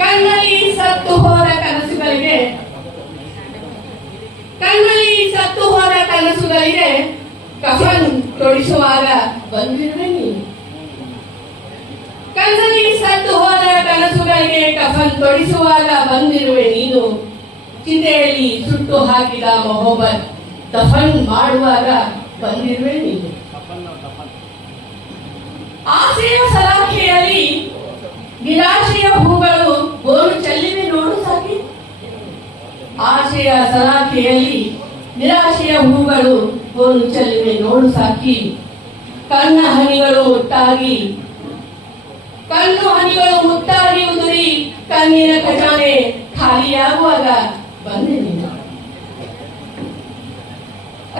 ಕಣ್ಣಲ್ಲಿ ಸತ್ತು ಹೋದ ಕನಸುಗಳಿಗೆ ಕಫನ್ ತೊಡಿಸುವಾಗ ಬಂದಿರುವೆ ನೀನು. ಕಣ್ಣಲ್ಲಿ ಸತ್ತು ಹೋದ ಕನಸುಗಳಿಗೆ ಕಫನ್ ತೊಡಿಸುವಾಗ ಬಂದಿರುವೆ ನೀನು. ಚಿತೆಯಲ್ಲಿ ಸುಟ್ಟು ಹಾಕಿದ ಮೊಹಬ್ಬತ್ ದಫನ್ ಮಾಡುವಾಗ ಬಂದಿರುವೆ ನೀನು. ಆಸೆಯ ಸಲಾಖೆಯಲ್ಲಿ ನಿರಾಶೆಯ ಹೂಗಳು ಗೋರು ಚೆಲ್ಲಿವೆ ನೋಡು ಸಾಕಿ. ಆಶೆಯ ಸಲಾಖೆಯಲ್ಲಿ ನಿರಾಶೆಯ ಹೂಗಳು ಗೋರು ಚೆಲ್ಲಿವೆ ನೋಡು ಸಾಕಿ. ಕಣ್ಣು ಹನಿಗಳು ಮುತ್ತಾಗಿ ಉದುರಿ ಕಣ್ಣಿನ ಖಜಾನೆ ಖಾಲಿಯಾಗುವಾಗ ಬಂದೆ ನೀನು.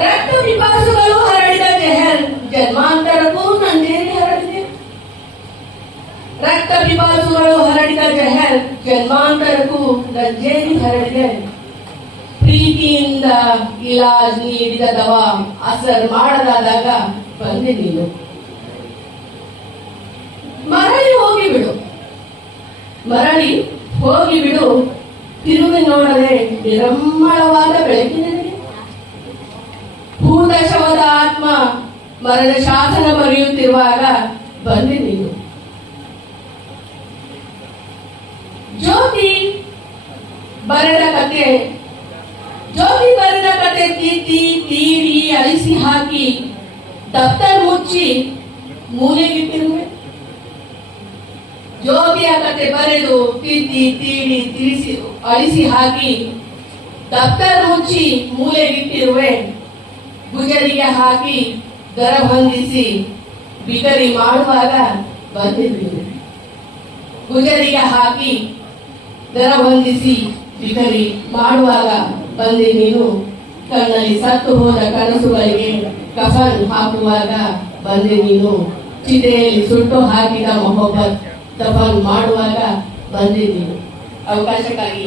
ರಕ್ತ ಪಿಪಾಸುಗಳು ಹರಡಿದ ಜಹರ್ ಜನ್ಮಾಂತರಕ್ಕೂ ನಂಜೇರಿ ಹರಡಿದೆ. ರಕ್ತ ಪಿಪಾಸುಗಳು ಹರಡಿದ ಜಹರ್ ಜನ್ಮಾಂತರಕ್ಕೂ ನಂಜೇರಿ ಹರಡಿದೆ. ಪ್ರೀತಿಯಿಂದ ಇಲಾಜ್ ನೀಡಿದ ದವಾ ಅಸರ್ ಮಾಡದಾದಾಗ ಬಂದೆ ನೀನು. ಮರಳಿ ಹೋಗಿಬಿಡು ತಿರುಗಿ ನೋಡದೆ ನಿರಮ್ಮಳವಾದ ಬೆಳಕಿನಲ್ಲಿ. ಭೂತ ಶವದ ಆತ್ಮ ಮರದ ಶಾಸನ ಬರೆಯುತ್ತಿರುವಾಗ ಬಂದೆ ನೀನು. ಜ್ಯೋತಿ ಬರೆದ ಕತೆ ತೀಡಿ ಅಳಿಸಿ ಹಾಕಿ ದಫ್ತರ್ ಮುಚ್ಚಿ ಮೂಲೆಗಿಟ್ಟಿರುವೆ. ಜ್ಯೋತಿಯ ಕತೆ ಬರೆದು ತೀಡಿ ಅಳಿಸಿ ಹಾಕಿ ದಫ್ತರ್ ಮುಚ್ಚಿ ಮೂಲೆಗಿಟ್ಟಿರುವೆ. ಗುಜರಿಗೆ ಹಾಕಿ ದರ ಹೊಂದಿಸಿ ಬಿಕರಿ ಮಾಡುವಾಗ ಬಂದಿರುವೆ. ಗುಜರಿಗೆ ಹಾಕಿ ದರ ಹೊಂದಿಸಿ ಬಿಕರಿ ಮಾಡುವಾಗ ಬಂದೆ ನೀನು. ಕಣ್ಣಲ್ಲಿ ಸತ್ತು ಹೋದ ಕನಸುಗಳಿಗೆ ಕಫನ್ ಹಾಕುವಾಗ ಬಂದೆ ನೀನು. ಚಿತೆಯಲ್ಲಿ ಸುಟ್ಟು ಹಾಕಿದ ಮೊಹಬ್ಬತ್ ದಫನ್ ಮಾಡುವಾಗ ಬಂದೆ ನೀನು. ಅವಕಾಶಕ್ಕಾಗಿ